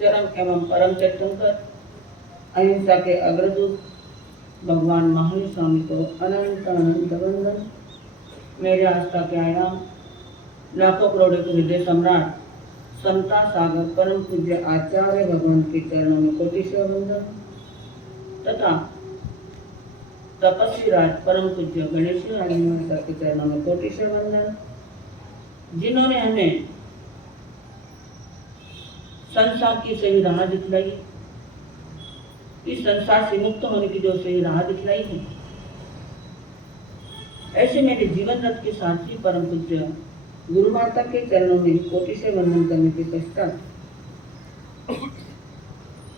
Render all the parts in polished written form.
चरम एवं परम तीर्थंकर, अहिंसा के अग्रदूत भगवान महावीर स्वामी को अनंत अनंत वंदन। मेरे आस्था के आयाम लाखों करोड़ों के हृदय सम्राट समता सागर परम पूज्य आचार्य भगवान के चरणों में कोटि से वंदन तथा तपस्वी राज परम पूज्य गणेश जी के चरणों में कोटि से वंदन, जिन्होंने हमें संसार की सही राह दिखलाई, इस संसार से मुक्त होने की जो सही राह दिखलाई है। ऐसे मेरे जीवन रथ के साथी परम पूज्य गुरु माता के चरणों में कोटि से वंदन करने के पश्चात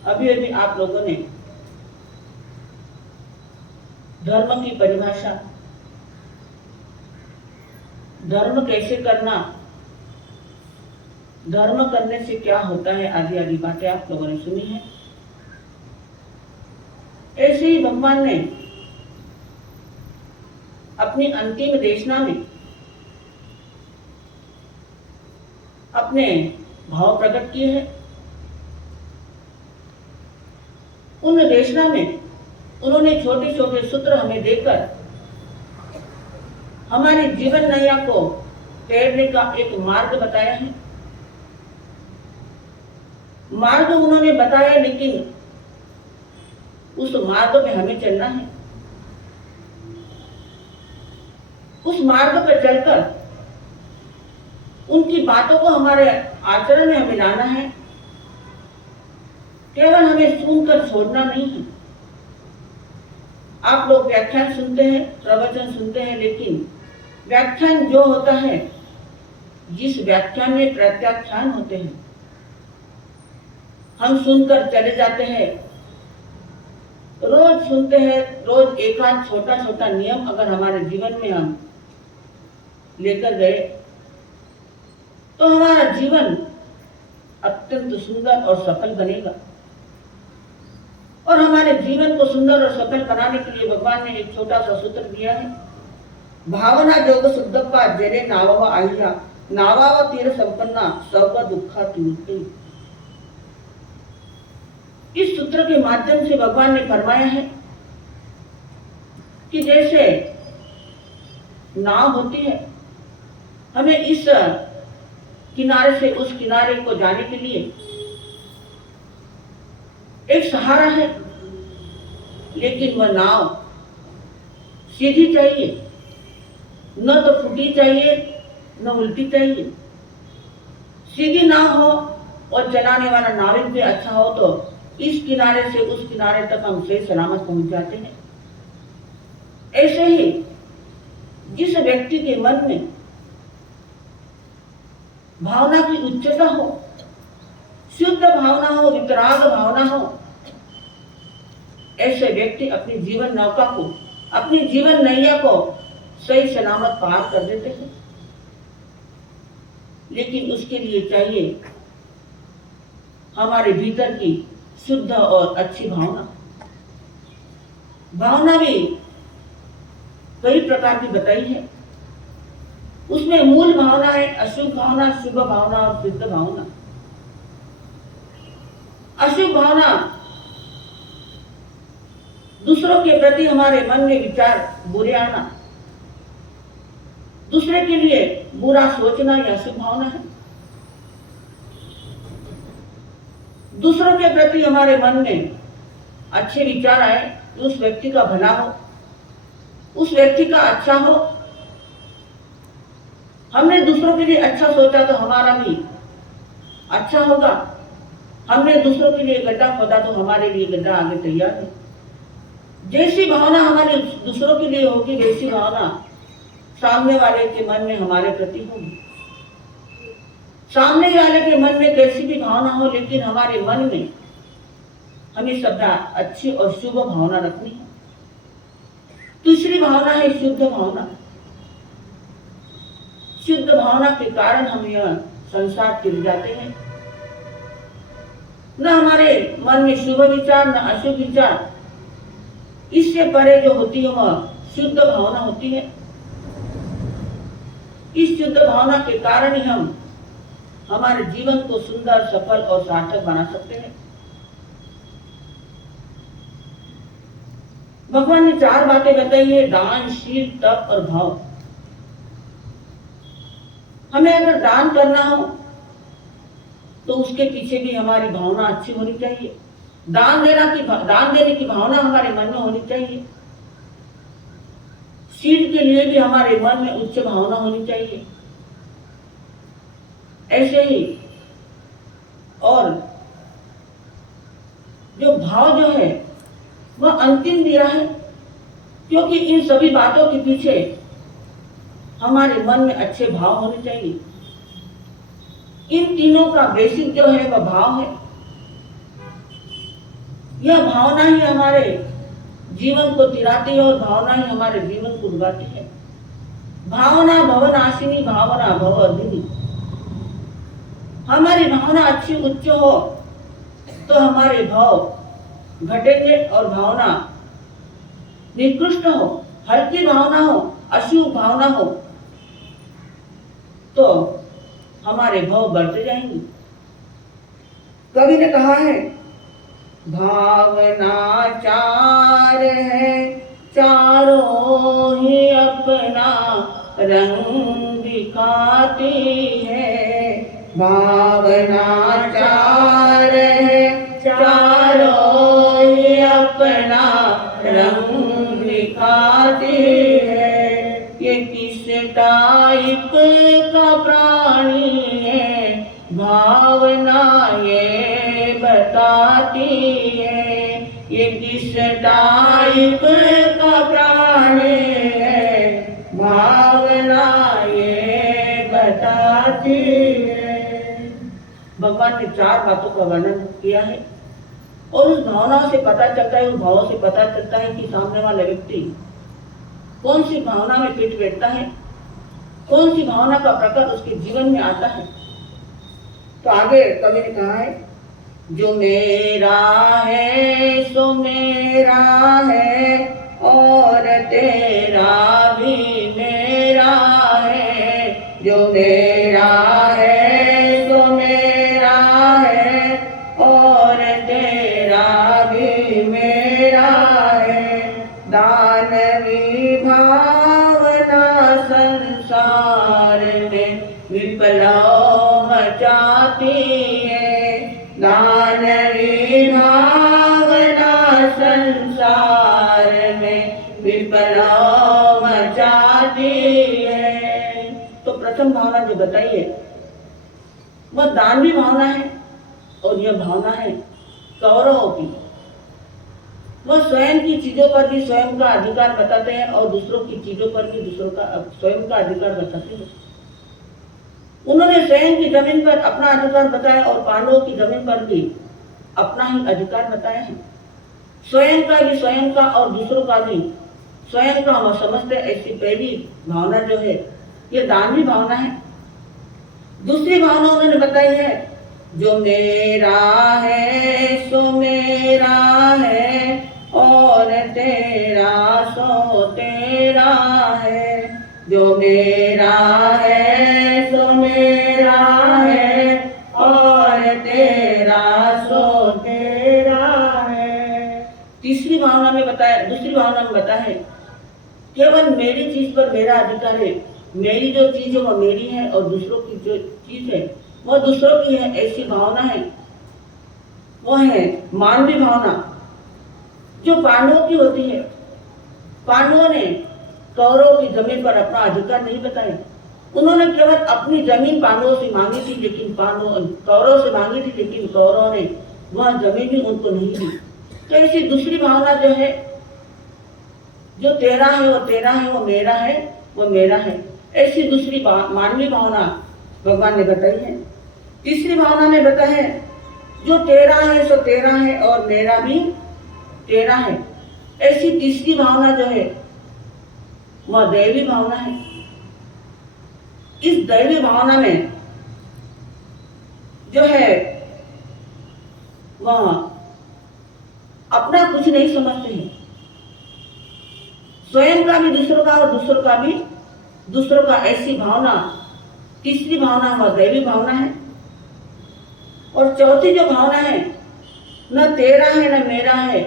अभी अभी आप लोगों ने धर्म की परिभाषा, धर्म कैसे करना, धर्म करने से क्या होता है आदि आदि बातें आप लोगों ने सुनी है। ऐसे ही भगवान ने अपनी अंतिम देशना में अपने भाव प्रकट किए हैं। उन देशना में उन्होंने छोटे छोटे सूत्र हमें देकर हमारे जीवन नैया को तैरने का एक मार्ग बताया है। मार्ग उन्होंने बताया, लेकिन उस मार्ग पे हमें चलना है। उस मार्ग पर चलकर उनकी बातों को हमारे आचरण में हमें लाना है। केवल हमें सुनकर छोड़ना नहीं है। आप लोग व्याख्यान सुनते हैं, प्रवचन सुनते हैं, लेकिन व्याख्यान जो होता है, जिस व्याख्यान में प्रत्याख्यान होते हैं, हम सुनकर चले जाते हैं। रोज सुनते हैं, रोज एक आध छोटा छोटा नियम अगर हमारे जीवन में हम लेकर गए तो हमारा जीवन अत्यंत सुंदर और सफल बनेगा। और हमारे जीवन को सुंदर और सफल बनाने के लिए भगवान ने एक छोटा सा सूत्र दिया है। भावना जोग शुद्धप्पा जरे नावा आहिया नावाव तीर संपन्ना सर्व दुखा तीर्थे। इस सूत्र के माध्यम से भगवान ने फरमाया है कि जैसे नाव होती है, हमें इस किनारे से उस किनारे को जाने के लिए एक सहारा है, लेकिन वह नाव सीधी चाहिए, न तो फूटी चाहिए न उल्टी चाहिए। सीधी नाव हो और चलाने वाला नाविक भी अच्छा हो तो इस किनारे से उस किनारे तक हम सही सलामत पहुंच जाते हैं। ऐसे ही जिस व्यक्ति के मन में भावना की उच्चता हो, शुद्ध भावना हो, वितराग भावना हो, ऐसे व्यक्ति अपनी जीवन नौका को, अपनी जीवन नैया को सही सलामत पार कर देते हैं। लेकिन उसके लिए चाहिए हमारे भीतर की शुद्ध और अच्छी भावना। भावना भी कई प्रकार की बताई है। उसमें मूल भावना है अशुभ भावना, शुभ भावना और सिद्ध भावना। अशुभ भावना दूसरों के प्रति हमारे मन में विचार बुरे आना, दूसरे के लिए बुरा सोचना, यह अशुभ भावना है। दूसरों के प्रति हमारे मन में अच्छे विचार आए, उस व्यक्ति का भला हो, उस व्यक्ति का अच्छा हो। हमने दूसरों के लिए अच्छा सोचा तो हमारा भी अच्छा होगा। हमने दूसरों के लिए गड्ढा खोदा तो हमारे लिए गड्ढा आगे तैयार है। जैसी भावना हमारे दूसरों के लिए होगी, वैसी भावना सामने वाले के मन में हमारे प्रति होगी। सामने वाले के मन में कैसी भी भावना हो, लेकिन हमारे मन में हमें सदा अच्छी और शुभ भावना रखनी है। तीसरी भावना है शुद्ध भावना। शुद्ध भावना के कारण हम यह संसार तिर जाते हैं। न हमारे मन में शुभ विचार न अशुभ विचार, इससे परे जो होती है वह शुद्ध भावना होती है। इस शुद्ध भावना के कारण ही हम हमारे जीवन को सुंदर, सफल और सार्थक बना सकते हैं। भगवान ने 4 बातें बताई है, दान, शील, तप और भाव। हमें अगर दान करना हो तो उसके पीछे भी हमारी भावना अच्छी होनी चाहिए। दान देने की भावना हमारे मन में होनी चाहिए। शील के लिए भी हमारे मन में उच्च भावना होनी चाहिए। ऐसे ही और जो भाव जो है वह अंतिम दिया है, क्योंकि इन सभी बातों के पीछे हमारे मन में अच्छे भाव होने चाहिए। इन तीनों का बेसिक जो है वह भाव है। यह भावना ही हमारे जीवन को तिराती है और भावना ही हमारे जीवन को डुबाती है। भावना भवनाशिनी, भावना भवदिनी। हमारी भावना अच्छी उच्च हो तो हमारे भाव घटेंगे, और भावना निकृष्ट हो, हल्की भावना हो, अशुभ भावना हो तो हमारे भाव बढ़ते जाएंगे। कवि ने कहा है, भावना 4 है, चारों ही अपना रंग दिखाती है। भावना 4 है, चारों ही अपना रंग दिखाती है। ये किस टाइप का प्राणी है, भावना ये बताती है। ये किस टाइप का प्राणी है, भावना ये बताती है। भगवान ने 4 बातों का वर्णन किया है, और उस भावना से पता चलता है, उस भाव से पता चलता है कि सामने वाला व्यक्ति कौन सी भावना में फिट बैठता है, कौन सी भावना का प्रकट उसके जीवन में आता है। तो आगे कवि ने कहा है, जो मेरा है सो मेरा है, और तेरा भी मेरा है। जो मेरा है सो मेरा है, और तेरा भी मेरा है। दानवी भावना संसार में विप्लव मचाती है। दानवी भावना संसार में विप्लव मचाती है। तो प्रथम भावना जो बताई है वह दानवी भावना है, और यह भावना है कौरवों की। वह स्वयं की चीजों पर भी स्वयं का अधिकार बताते हैं, और दूसरों की चीजों पर भी दूसरों का स्वयं का अधिकार बताते हैं। उन्होंने स्वयं की जमीन पर अपना अधिकार बताया, और पांडवों की जमीन पर भी अपना ही अधिकार बताया है। स्वयं का भी स्वयं का, और दूसरों का भी स्वयं का हम समझते। ऐसी पहली भावना जो है ये दानवी भावना है। दूसरी भावना उन्होंने बताई है, जो मेरा है सो मेरा है, और तेरा सो तेरा है। जो मेरा है सो मेरा है, और तेरा सो तेरा है। दूसरी भावना में बताया है, केवल मेरी चीज पर मेरा अधिकार है। मेरी जो चीज है वह मेरी है, और दूसरों की जो चीज है वह दूसरों की है। ऐसी भावना है वह है मानवीय भावना, जो पांडवों की होती है। पांडवों ने कौरवों की जमीन पर अपना अधिकार नहीं बताया। उन्होंने केवल अपनी जमीन पांडवों से मांगी थी, लेकिन कौरव से मांगी थी, लेकिन कौरवों ने वह जमीन भी उनको नहीं दी। तो ऐसी दूसरी भावना जो है, जो तेरा है वो तेरा है, वो मेरा है वो मेरा है। ऐसी दूसरी मानवीय भावना भगवान ने बताई है। तीसरी भावना में बताया है, जो तेरा है सो तेरा है, और मेरा भी तेरा है। ऐसी तीसरी भावना जो है वह दैवी भावना है। इस दैवी भावना में जो है वह अपना कुछ नहीं समझते हैं। स्वयं का भी दूसरों का, और दूसरों का भी दूसरों का। ऐसी भावना तीसरी भावना वह दैवी भावना है। और चौथी जो भावना है, न तेरा है न मेरा है,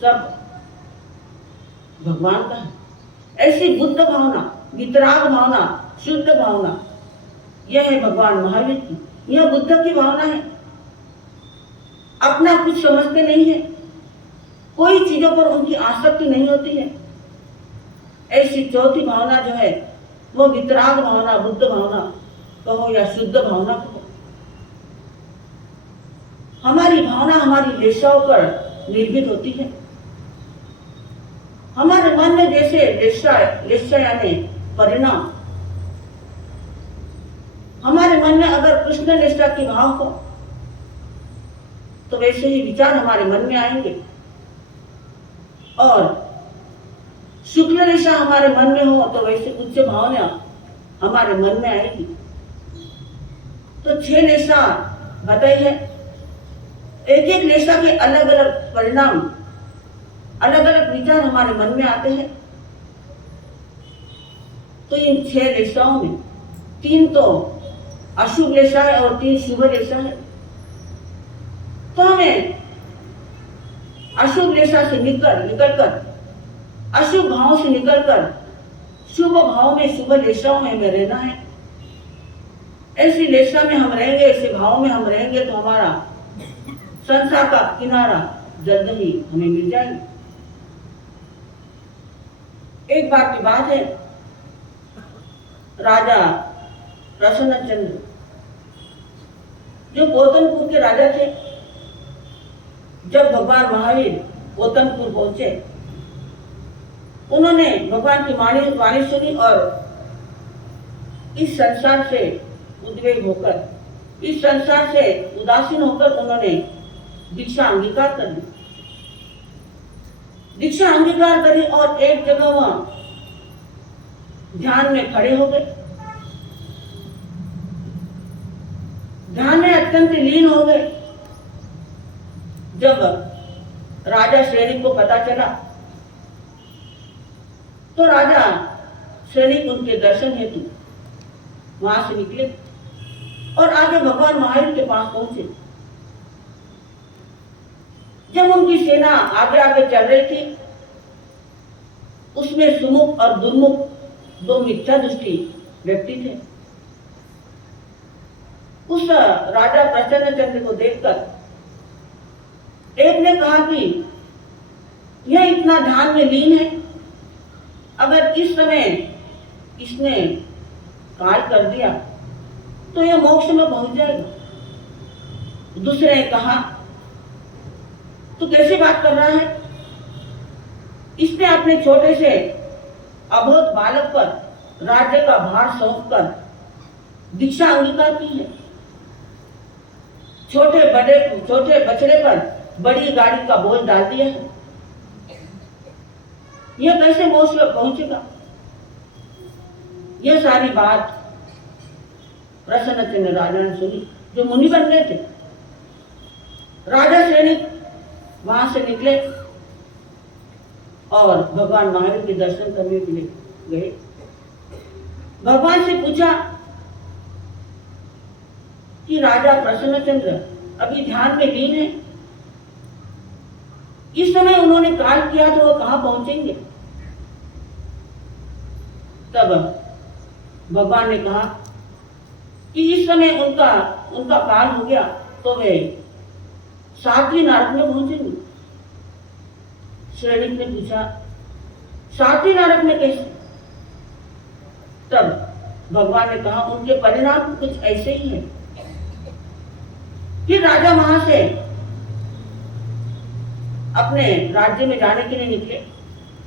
सब भगवान का है। ऐसी बुद्ध भावना, वितराग भावना, शुद्ध भावना, यह है भगवान महावीर की, यह बुद्ध की भावना है। अपना कुछ समझते नहीं है, कोई चीजों पर उनकी आसक्ति नहीं होती है। ऐसी चौथी भावना जो है वो वितराग भावना, बुद्ध भावना कहो या शुद्ध भावना कहो। हमारी भावना हमारी लेशाओं पर निर्भर होती है। हमारे मन में जैसे लेशा यानी परिणाम, हमारे मन में अगर कृष्ण निष्ठा की भाव हो तो वैसे ही विचार हमारे मन में आएंगे, और शुक्ल निष्ठा हमारे मन में हो तो वैसे उच्च भावना हमारे मन में आएगी। तो 6 निष्ठा बताई है। एक एक निष्ठा के अलग अलग परिणाम, अलग अलग विचार हमारे मन में आते हैं। तो इन 6 निष्ठाओं में 3 तो अशुभ रेशा है और 3 शुभ रेशा है। तो हमें अशुभ रेशा से निकलकर अशुभ भाव से निकलकर शुभ भाव में, शुभ रेशाओं में हमें रहना है। ऐसी रेशा में हम रहेंगे, ऐसे भाव में हम रहेंगे तो हमारा संसार का किनारा जल्द ही हमें मिल जाएगा। एक बार की बात है, राजा प्रसन्नचंद्र जो पोतनपुर के राजा थे, जब भगवान महावीर पोतनपुर पहुंचे, उन्होंने भगवान की वाणी सुनी और इस संसार से उद्वेग होकर, इस संसार से उदासीन होकर उन्होंने दीक्षा अंगीकार कर ली। दीक्षा अंगीकार करी और एक जगह वहां ध्यान में खड़े हो गए, ध्यान में अत्यंत लीन हो गए। जब राजा श्रेणी को पता चला तो राजा श्रेणी उनके दर्शन हेतु वहां से निकले और आगे भगवान महावीर के पास पहुंचे। जब उनकी सेना आगे आगे चल रही थी, उसमें सुमुख और दुर्मुख 2 मिथ्या दृष्टि व्यक्ति थे। उस राजा प्रसन्नचंद्र को देखकर एक ने कहा कि यह इतना ध्यान में लीन है, अगर इस समय इसने काल कर दिया तो यह मोक्ष में पहुंच जाएगा। दूसरे ने कहा, तू कैसे बात कर रहा है? इसने अपने छोटे से अबोध बालक पर राज्य का भार सौंपकर दीक्षा अंगीकार की है। छोटे बछड़े पर बड़ी गाड़ी का बोझ डाल दिया है। यह कैसे मोक्ष में पहुंचेगा? यह सारी बात प्रसन्नचंद्र राजा ने सुनी, जो मुनि बन गए थे। राजा श्रेणी वहां से निकले और भगवान महावीर के दर्शन करने के लिए गए। भगवान से पूछा कि राजा प्रसन्नचंद्र अभी ध्यान में लीन है, इस समय उन्होंने काल किया तो वो कहां पहुंचेंगे? तब भगवान ने कहा कि इस समय उनका काल हो गया तो वे 7वीं नरक में पहुंचेंगे। श्रेणी ने पूछा, 7वीं नरक में कैसे? तब भगवान ने कहा, उनके परिणाम कुछ ऐसे ही है। फिर राजा वहां से अपने राज्य में जाने के लिए निकले।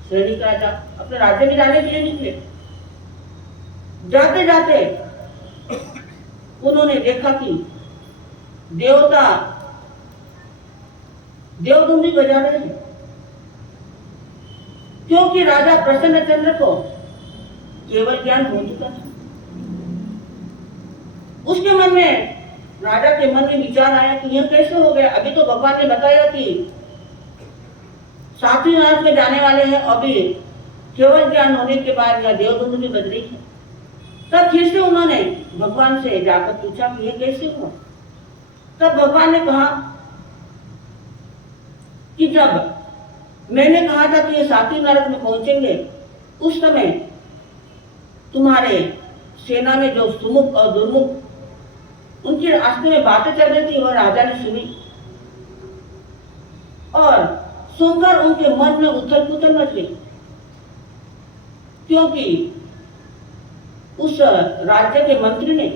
श्रेणी का राजा अपने राज्य में जाने के लिए निकले। जाते जाते उन्होंने देखा कि देवता देवदुंदी बजा रहे हैं, क्योंकि राजा प्रसन्नचंद्र को केवल ज्ञान हो चुका था। उसके मन में, राजा के मन में विचार आया कि यह कैसे हो गया? अभी तो भगवान ने बताया कि 7वीं नरक में जाने वाले हैं, अभी केवल ज्ञान होने के बाद यह देवदुंदी बज रही है। तब फिर से उन्होंने भगवान से जाकर पूछा कि यह कैसे हुआ? तब भगवान ने कहा कि जब मैंने कहा था कि ये सातवीं नरक में पहुंचेंगे, उस समय तुम्हारे सेना में जो सुमुख और दुर्मुख उनके रास्ते में बातें चल रही थी, वह राजा ने सुनी और सुनकर उनके मन में उथल पुथल मच गई, क्योंकि उस राज्य के मंत्री ने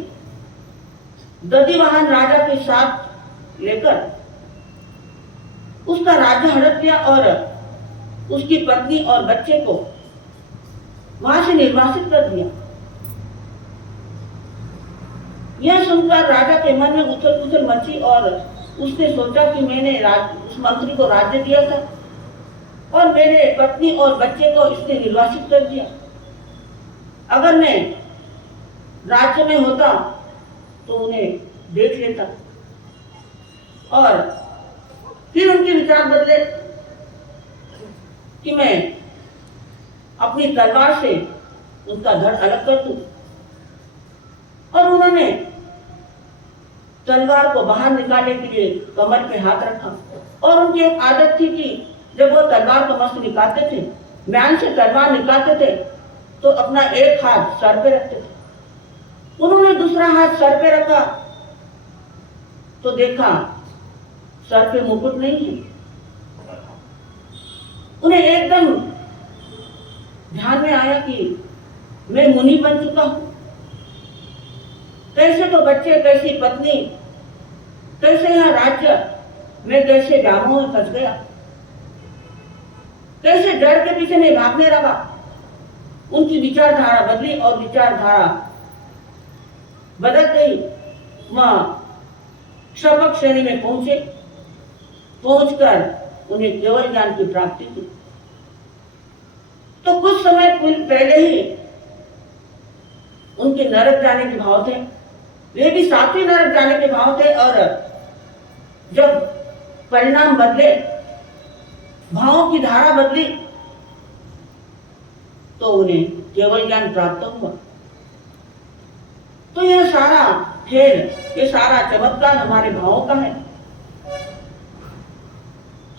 दधिवाहन राजा के साथ लेकर उसका राज्य हड़प लिया और उसकी पत्नी और बच्चे को वहां से निर्वासित कर दिया। यह सुनकर राजा के मन में उथल पुथल मची और उसने सोचा कि मैंने उस मंत्री को राज्य दिया था और मेरे पत्नी और बच्चे को इसने निर्वासित कर दिया। अगर मैं राज्य में होता तो उन्हें देख लेता। और फिर उनके विचार बदले कि मैं अपनी तलवार से उनका धड़ अलग कर दूं, और उन्होंने तलवार को बाहर निकालने के लिए कमर पे हाथ रखा। और उनकी एक आदत थी कि जब वो तलवार को मस्त निकालते थे, म्यान से तलवार निकालते थे, तो अपना एक हाथ सर पे रखते थे। उन्होंने दूसरा हाथ सर पे रखा तो देखा सर पे मुकुट नहीं है। उन्हें एकदम ध्यान में आया कि मैं मुनि बन चुका हूं। कैसे तो बच्चे, कैसी पत्नी, कैसे यह राज्य, मैं कैसे व्यामोह में फंस गया, कैसे डर के पीछे मैं भागने लगा। उनकी विचारधारा बदली और विचारधारा बदल गई। वह शपथ श्रेणी में पहुंचकर उन्हें केवल ज्ञान की प्राप्ति हुई। तो कुछ समय पहले ही उनके नरक जाने के भाव थे, वे भी सातवीं नरक जाने के भाव थे। और जब परिणाम बदले, भावों की धारा बदली, तो उन्हें केवल ज्ञान प्राप्त हुआ। तो यह सारा खेल, ये सारा चमत्कार हमारे भावों का है।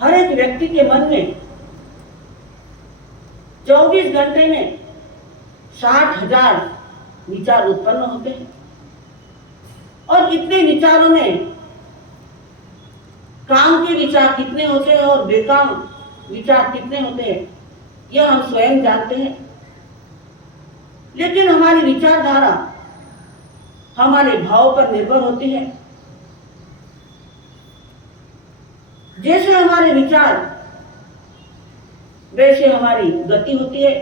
हर एक व्यक्ति के मन में 24 घंटे में 60,000 विचार उत्पन्न होते हैं। और इतने विचारों में काम के विचार कितने होते हैं और बेकाम विचार कितने होते हैं, यह हम स्वयं जानते हैं। लेकिन हमारी विचारधारा हमारे भाव पर निर्भर होती है। जैसे हमारे विचार वैसे हमारी गति होती है।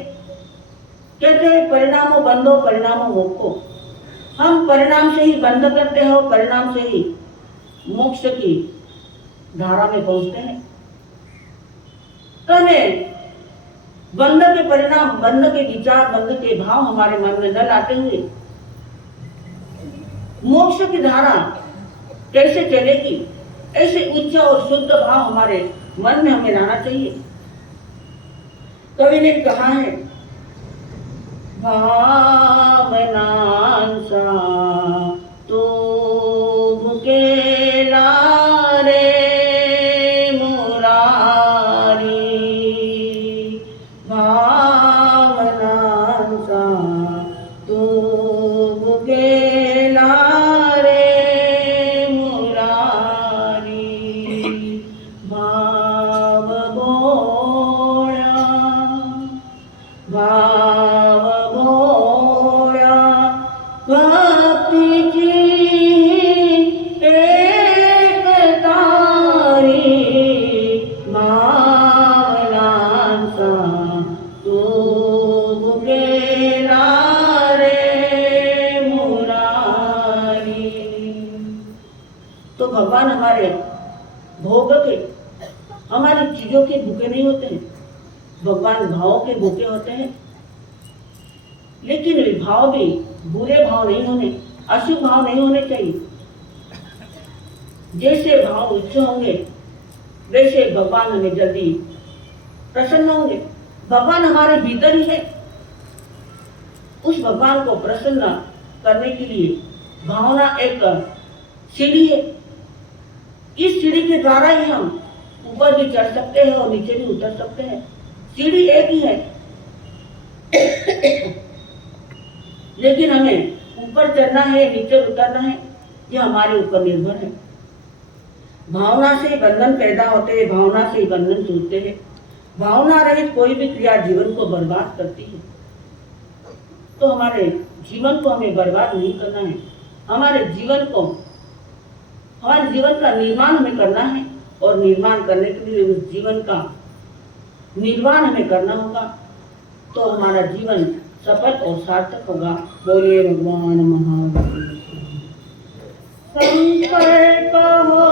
कहते हैं परिणामों बंधो परिणामों मोक्षो। हम परिणाम से ही बंध करते हैं और परिणाम से ही मोक्ष की धारा में पहुंचते हैं। तो हमें बंध के परिणाम, बंध के विचार, बंध के भाव हमारे मन में न लाते हुए मोक्ष की धारा कैसे चलेगी, ऐसे उच्च और शुद्ध भाव हमारे मन में हमें लाना चाहिए। कवि ने कहा है, भावनांसा तू भुकेला रे मुरारी, भावनांसा तू भुकेला रे मुरारी, भाव भोळा, भाव भोळा भक्तीची एक तारी, भावनांचा तू भुकेला रे मुरारी। तो भगवान हमारे भोग के, हमारी चीजों के भूखे नहीं होते हैं, भगवान भावों के भूखे होते हैं। लेकिन वे भाव भी बुरे भाव नहीं होने, अशुभ भाव नहीं होने चाहिए। जैसे भाव उच्च होंगे वैसे भगवान हमें जल्दी प्रसन्न होंगे। भगवान हमारे भीतर ही है। उस भगवान को प्रसन्न करने के लिए भावना एक सीढ़ी है। इस सीढ़ी के द्वारा ही हम ऊपर भी चढ़ सकते हैं और नीचे भी उतर सकते हैं। सीढ़ी एक ही है, लेकिन हमें ऊपर चढ़ना है नीचे उतरना है, यह हमारे ऊपर निर्भर है। भावना से बंधन पैदा होते हैं, भावना से बंधन टूटते हैं। भावना रहित कोई भी क्रिया जीवन को बर्बाद करती है। तो हमारे जीवन को हमें बर्बाद नहीं करना है, हमारे जीवन का निर्माण हमें करना है, और निर्माण करने के लिए उस जीवन का निर्माण हमें करना होगा, तो हमारा जीवन सफल और सार्थक होगा। बोलिए भगवान महावीर। संकल्प हो